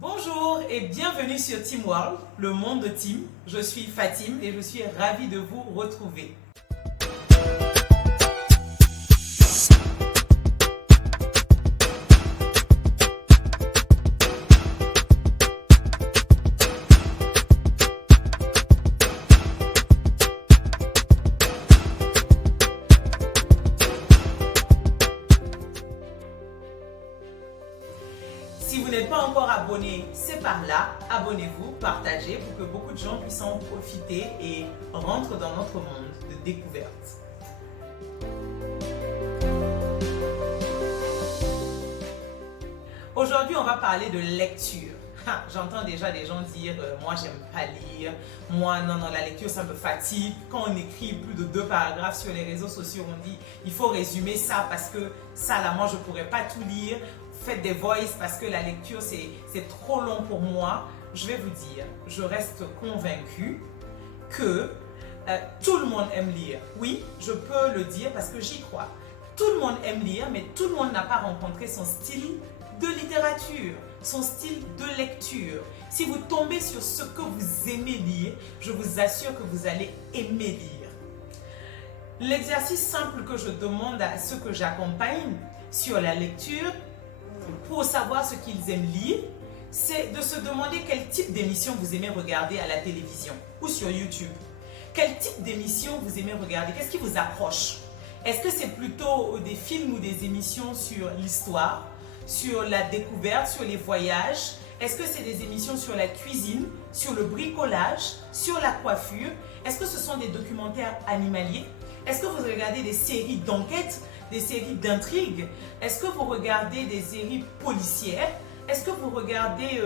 Bonjour et bienvenue sur Team World, le monde de Team. Je suis Fatim et je suis ravie de vous retrouver. Si vous n'êtes pas encore abonné, c'est par là. Abonnez-vous, partagez pour que beaucoup de gens puissent en profiter et rentrent dans notre monde de découverte. Aujourd'hui, on va parler de lecture. J'entends déjà des gens dire moi j'aime pas lire, moi non, la lecture ça me fatigue. Quand on écrit plus de 2 paragraphes sur les réseaux sociaux, on dit il faut résumer ça parce que ça là, moi je pourrais pas tout lire. Faites des voices parce que la lecture c'est trop long pour moi. Je vais vous dire, je reste convaincue que tout le monde aime lire. Oui, je peux le dire parce que j'y crois. Tout le monde aime lire, mais tout le monde n'a pas rencontré son style de littérature, son style de lecture. Si vous tombez sur ce que vous aimez lire, je vous assure que vous allez aimer lire. L'exercice simple que je demande à ceux que j'accompagne sur la lecture, pour savoir ce qu'ils aiment lire, c'est de se demander quel type d'émission vous aimez regarder à la télévision ou sur YouTube. Quel type d'émission vous aimez regarder? Qu'est-ce qui vous approche? Est-ce que c'est plutôt des films ou des émissions sur l'histoire, sur la découverte, sur les voyages? Est-ce que c'est des émissions sur la cuisine, sur le bricolage, sur la coiffure? Est-ce que ce sont des documentaires animaliers? Est-ce que vous regardez des séries d'enquête, des séries d'intrigues? Est-ce que vous regardez des séries policières? Est-ce que vous regardez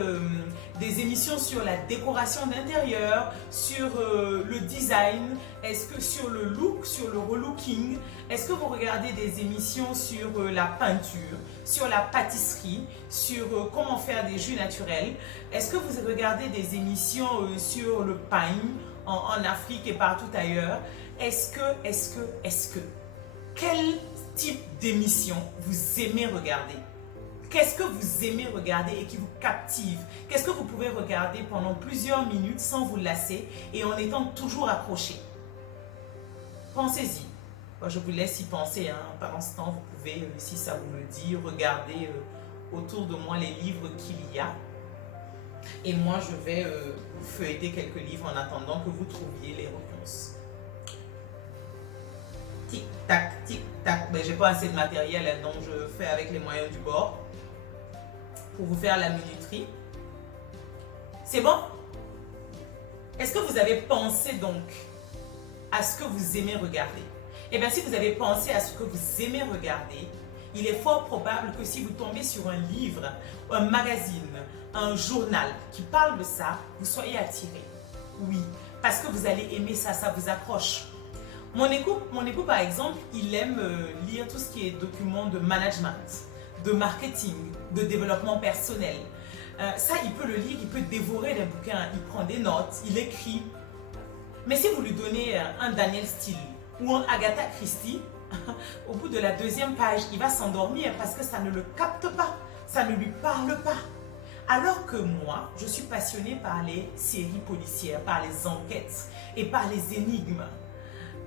des émissions sur la décoration d'intérieur, sur le design? Est-ce que sur le look, sur le relooking? Est-ce que vous regardez des émissions sur la peinture, sur la pâtisserie, sur comment faire des jus naturels? Est-ce que vous regardez des émissions sur le pain en Afrique et partout ailleurs? Est-ce que quel type d'émission vous aimez regarder? Qu'est-ce que vous aimez regarder et qui vous captive? Qu'est-ce que vous pouvez regarder pendant plusieurs minutes sans vous lasser et en étant toujours accroché? Pensez-y. Je vous laisse y penser. Pendant ce temps, vous pouvez, si ça vous le dit, regarder autour de moi les livres qu'il y a. Et moi, je vais feuilleter quelques livres en attendant que vous trouviez les réponses. Tic-tac, tic-tac. Mais j'ai pas assez de matériel, donc je fais avec les moyens du bord pour vous faire la minuterie. C'est bon? Est-ce que vous avez pensé donc à ce que vous aimez regarder? Eh bien, si vous avez pensé à ce que vous aimez regarder, il est fort probable que si vous tombez sur un livre, un magazine, un journal qui parle de ça, vous soyez attiré. Oui, parce que vous allez aimer ça, ça vous accroche. Mon époux, par exemple, il aime lire tout ce qui est documents de management, de marketing, de développement personnel. Ça, il peut le lire, il peut dévorer des bouquins, il prend des notes, il écrit. Mais si vous lui donnez un Daniel Steele ou un Agatha Christie, au bout de la 2e page, il va s'endormir parce que ça ne le capte pas, ça ne lui parle pas. Alors que moi, je suis passionnée par les séries policières, par les enquêtes et par les énigmes.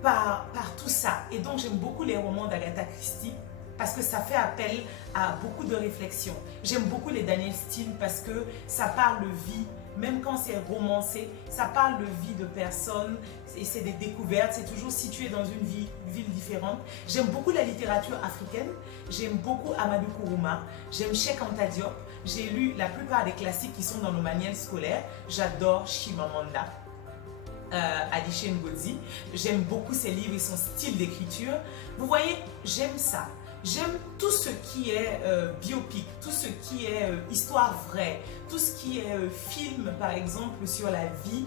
Par tout ça. Et donc j'aime beaucoup les romans d'Agatha Christie parce que ça fait appel à beaucoup de réflexion. J'aime beaucoup les Daniel Steele parce que ça parle de vie, même quand c'est romancé, ça parle de vie de personnes et c'est des découvertes, c'est toujours situé dans une ville différente. J'aime beaucoup la littérature africaine, j'aime beaucoup Amadou Kourouma, j'aime Cheikh Anta Diop, j'ai lu la plupart des classiques qui sont dans nos manuels scolaires, j'adore Chimamanda Adichie Ngozi. J'aime beaucoup ses livres et son style d'écriture. Vous voyez, j'aime ça. J'aime tout ce qui est biopic, tout ce qui est histoire vraie, tout ce qui est film, par exemple, sur la vie,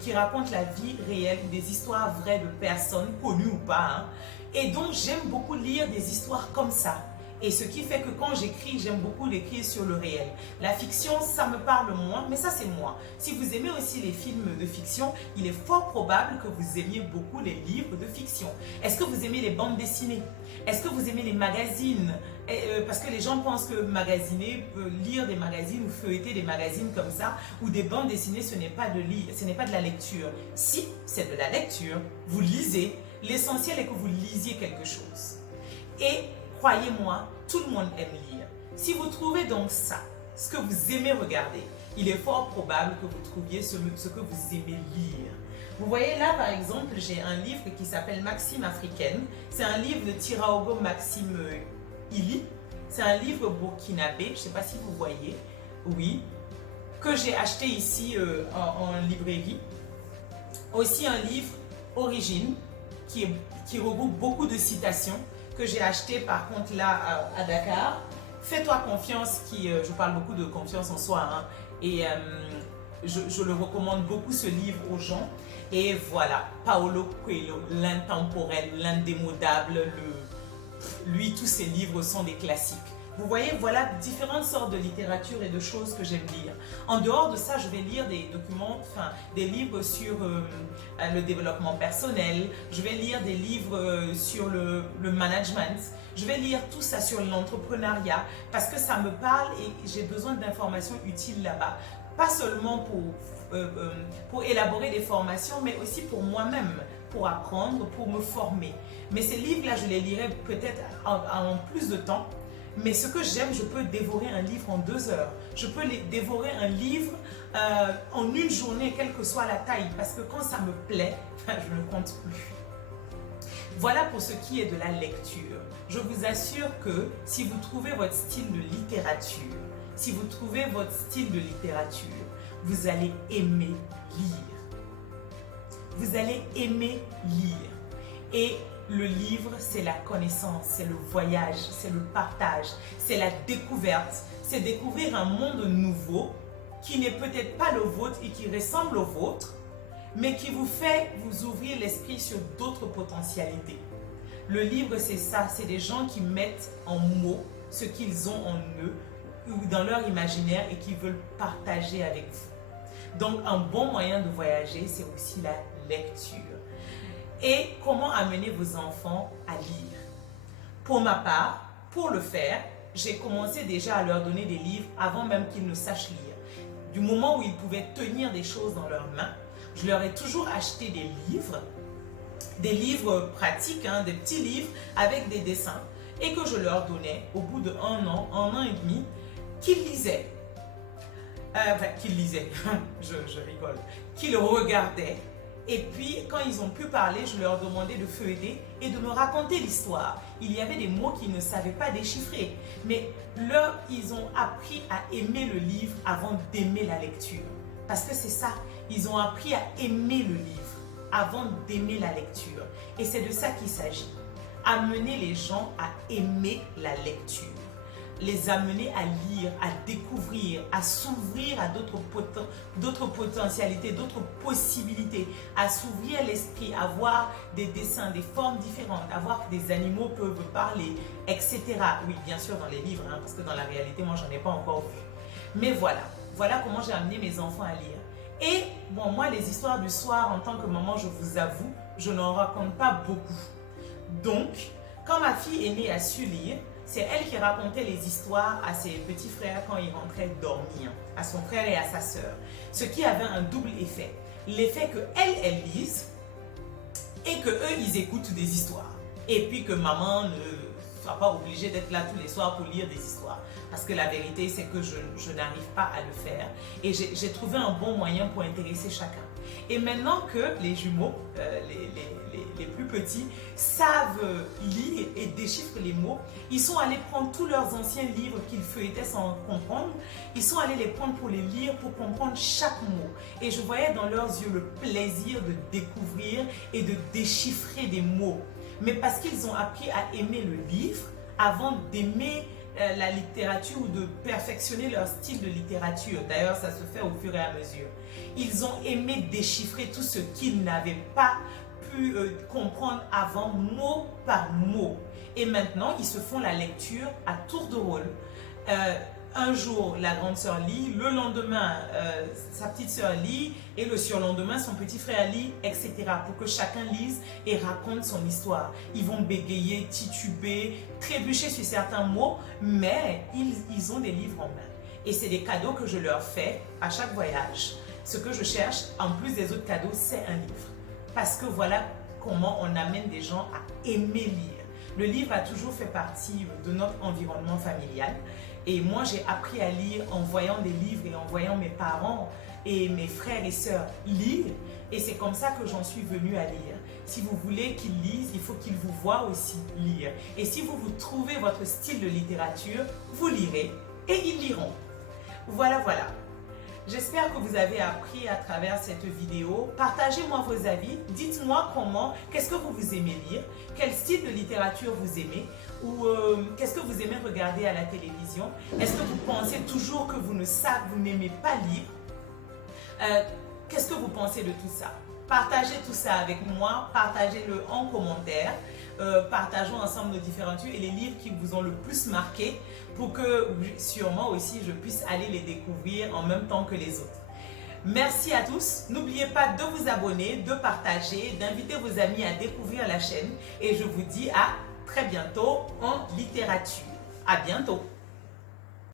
qui raconte la vie réelle, des histoires vraies de personnes, connues ou pas. Et donc, j'aime beaucoup lire des histoires comme ça. Et ce qui fait que quand j'écris, j'aime beaucoup d'écrire sur le réel. La fiction, ça me parle moins, mais ça c'est moi. Si vous aimez aussi les films de fiction, il est fort probable que vous aimiez beaucoup les livres de fiction. Est-ce que vous aimez les bandes dessinées? Est-ce que vous aimez les magazines? Parce que les gens pensent que magasiner, lire des magazines ou feuilleter des magazines comme ça, ou des bandes dessinées, ce n'est pas de la lecture. Si c'est de la lecture, vous lisez. L'essentiel est que vous lisiez quelque chose. Et croyez-moi, tout le monde aime lire. Si vous trouvez donc ça, ce que vous aimez regarder, il est fort probable que vous trouviez ce que vous aimez lire. Vous voyez là, par exemple, j'ai un livre qui s'appelle Maxime Africaine. C'est un livre de Tiraogo Maxime Ili. C'est un livre burkinabé, je ne sais pas si vous voyez, oui, que j'ai acheté ici en librairie. Aussi un livre Origine qui regroupe beaucoup de citations que j'ai acheté par contre là à Dakar. Fais-toi confiance, je parle beaucoup de confiance en soi, hein, et je le recommande beaucoup ce livre aux gens. Et voilà, Paulo Coelho, l'intemporel, l'indémodable, lui, tous ses livres sont des classiques. Vous voyez, voilà différentes sortes de littérature et de choses que j'aime lire. En dehors de ça, je vais lire des documents, des livres sur le développement personnel. Je vais lire des livres sur le management. Je vais lire tout ça sur l'entrepreneuriat parce que ça me parle et j'ai besoin d'informations utiles là-bas. Pas seulement pour élaborer des formations, mais aussi pour moi-même, pour apprendre, pour me former. Mais ces livres-là, je les lirai peut-être en plus de temps. Mais ce que j'aime, je peux dévorer un livre en 2 heures. Je peux dévorer un livre en une journée, quelle que soit la taille. Parce que quand ça me plaît, je ne compte plus. Voilà pour ce qui est de la lecture. Je vous assure que si vous trouvez votre style de littérature, vous allez aimer lire. Vous allez aimer lire. Et le livre, c'est la connaissance, c'est le voyage, c'est le partage, c'est la découverte. C'est découvrir un monde nouveau qui n'est peut-être pas le vôtre et qui ressemble au vôtre, mais qui vous fait vous ouvrir l'esprit sur d'autres potentialités. Le livre, c'est ça, c'est des gens qui mettent en mots ce qu'ils ont en eux ou dans leur imaginaire et qui veulent partager avec vous. Donc, un bon moyen de voyager, c'est aussi la lecture. Et comment amener vos enfants à lire? Pour ma part, pour le faire, j'ai commencé déjà à leur donner des livres avant même qu'ils ne sachent lire. Du moment où ils pouvaient tenir des choses dans leurs mains, je leur ai toujours acheté des livres pratiques, hein, des petits livres avec des dessins, et que je leur donnais au bout de un an et demi, qu'ils lisaient. Je rigole. Qu'ils regardaient. Et puis, quand ils ont pu parler, je leur demandais de feuilleter et de me raconter l'histoire. Il y avait des mots qu'ils ne savaient pas déchiffrer. Mais ils ont appris à aimer le livre avant d'aimer la lecture. Parce que c'est ça, ils ont appris à aimer le livre avant d'aimer la lecture. Et c'est de ça qu'il s'agit. Amener les gens à aimer la lecture. Les amener à lire, à découvrir, à s'ouvrir à d'autres potentialités, d'autres possibilités, à s'ouvrir l'esprit, à voir des dessins, des formes différentes, à voir que des animaux peuvent parler, etc. Oui, bien sûr dans les livres, hein, parce que dans la réalité, moi, j'en ai pas encore vu. Mais voilà comment j'ai amené mes enfants à lire. Et bon, moi, les histoires du soir, en tant que maman, je vous avoue, je n'en raconte pas beaucoup. Donc, quand ma fille aînée a su lire, c'est elle qui racontait les histoires à ses petits frères quand ils rentraient dormir, à son frère et à sa sœur. Ce qui avait un double effet. L'effet qu'elle lise et qu'eux, ils écoutent des histoires. Et puis que maman ne soit pas obligée d'être là tous les soirs pour lire des histoires. Parce que la vérité, c'est que je n'arrive pas à le faire. Et j'ai trouvé un bon moyen pour intéresser chacun. Et maintenant que les jumeaux, les plus petits, savent lire et déchiffrent les mots, ils sont allés prendre tous leurs anciens livres qu'ils feuilletaient sans comprendre. Ils sont allés les prendre pour les lire, pour comprendre chaque mot. Et je voyais dans leurs yeux le plaisir de découvrir et de déchiffrer des mots. Mais parce qu'ils ont appris à aimer le livre avant d'aimer la littérature ou de perfectionner leur style de littérature. D'ailleurs, ça se fait au fur et à mesure. Ils ont aimé déchiffrer tout ce qu'ils n'avaient pas pu comprendre avant, mot par mot. Et maintenant, ils se font la lecture à tour de rôle. Un jour, la grande sœur lit, le lendemain, sa petite sœur lit, et le surlendemain, son petit frère lit, etc. Pour que chacun lise et raconte son histoire. Ils vont bégayer, tituber, trébucher sur certains mots, mais ils ont des livres en main. Et c'est des cadeaux que je leur fais à chaque voyage. Ce que je cherche, en plus des autres cadeaux, c'est un livre. Parce que voilà comment on amène des gens à aimer lire. Le livre a toujours fait partie de notre environnement familial. Et moi, j'ai appris à lire en voyant des livres et en voyant mes parents et mes frères et sœurs lire. Et c'est comme ça que j'en suis venue à lire. Si vous voulez qu'ils lisent, il faut qu'ils vous voient aussi lire. Et si vous trouvez votre style de littérature, vous lirez et ils liront. Voilà. J'espère que vous avez appris à travers cette vidéo. Partagez-moi vos avis. Dites-moi qu'est-ce que vous aimez lire, quel style de littérature vous aimez, ou qu'est-ce que vous aimez regarder à la télévision. Est-ce que vous pensez toujours que vous n'aimez pas lire? Qu'est-ce que vous pensez de tout ça? Partagez tout ça avec moi, partagez-le en commentaire. Partageons ensemble nos différents livres et les livres qui vous ont le plus marqué pour que sûrement aussi je puisse aller les découvrir en même temps que les autres. Merci à tous. N'oubliez pas de vous abonner, de partager, d'inviter vos amis à découvrir la chaîne et je vous dis à très bientôt en littérature. À bientôt.